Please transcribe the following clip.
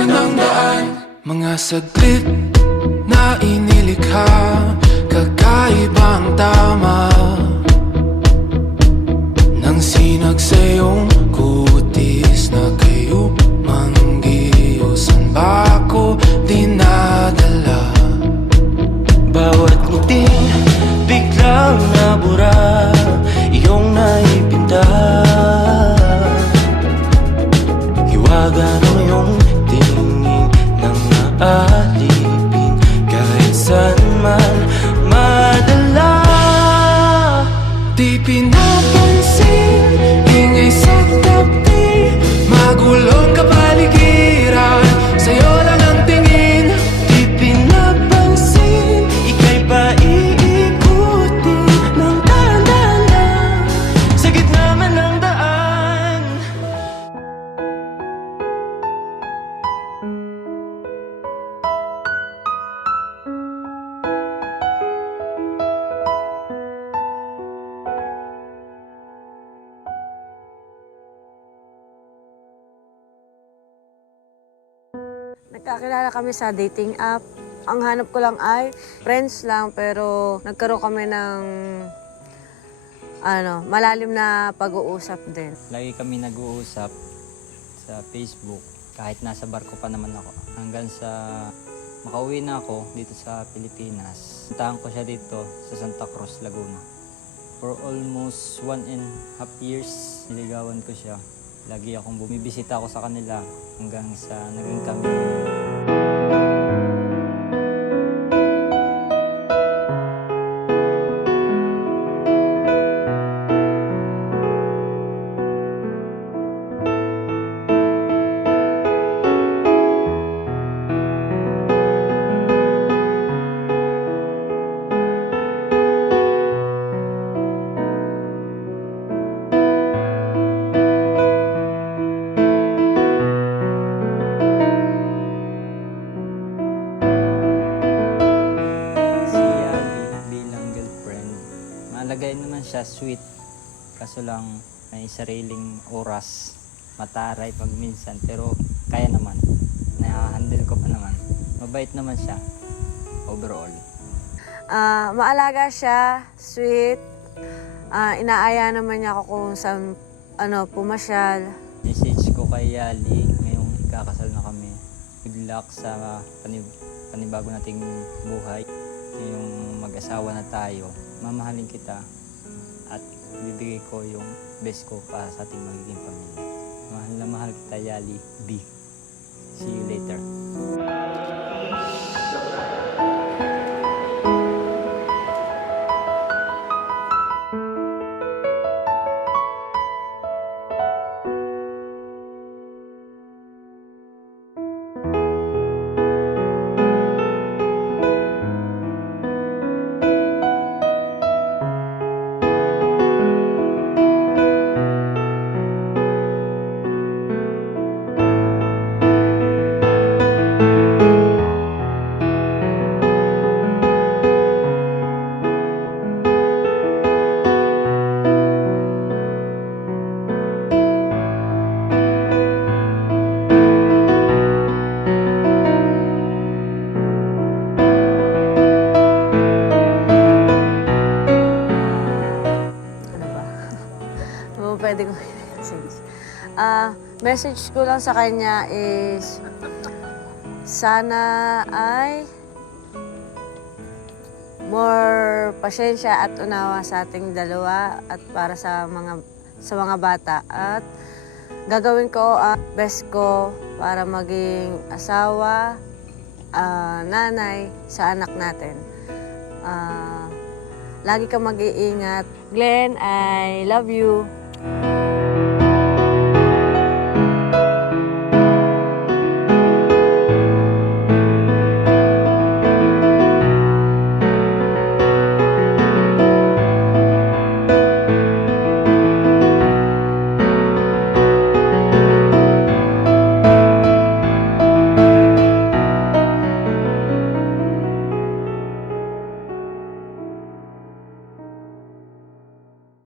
naman ang daan. Mga saglit na inilikha, kakaibang tama nang sinag sa iyong kutis na kayo manggiusan ba ako dinadala? Bawat ngiting biglang nabura, iyong naipinta. Hiwaga ng iyong tingin nang naalipin kahit saan man madala. Di pinapansin, ingay sa tabi, magulong kapaligiran, sa'yo lang ang tingin. Di pinapansin, ika'y paiikutin ng dahan-dahan lang sa gitna man ng daan. Nagkakilala kami sa dating app. Ang hanap ko lang ay friends lang, pero nagkaroon kami ng malalim na pag-uusap din. Lagi kami nag-uusap sa Facebook kahit nasa barko pa naman ako. Hanggang sa makauwi na ako dito sa Pilipinas. Puntahan ko siya dito sa Santa Cruz, Laguna. For almost 1.5 years, niligawan ko siya. Lagi akong bumibisita ako sa kanila hanggang sa naging kami. Malagay naman siya, sweet. Kaso lang may sariling oras. Mataray pag minsan, pero kaya naman. Na-handle ko pa naman. Mabait naman siya, overall. Maalaga siya, sweet. Inaaya naman niya ako kung saan pumasyal. Message ko kay Yali, ngayong ikakasal na kami. Good luck sa panibago nating buhay. Ngayong mag-asawa na tayo, mamahalin kita at bibigay ko yung best ko para sa ating magiging pamilya. Mahal na mahal kita, Yali B. See you later. Pwede ko message. Message ko lang sa kanya is sana ay more pasensya at unawa sa ating dalawa at para sa mga bata, at gagawin ko ang best ko para maging asawa, nanay sa anak natin. Lagi kang mag-iingat. Glenn, I love you.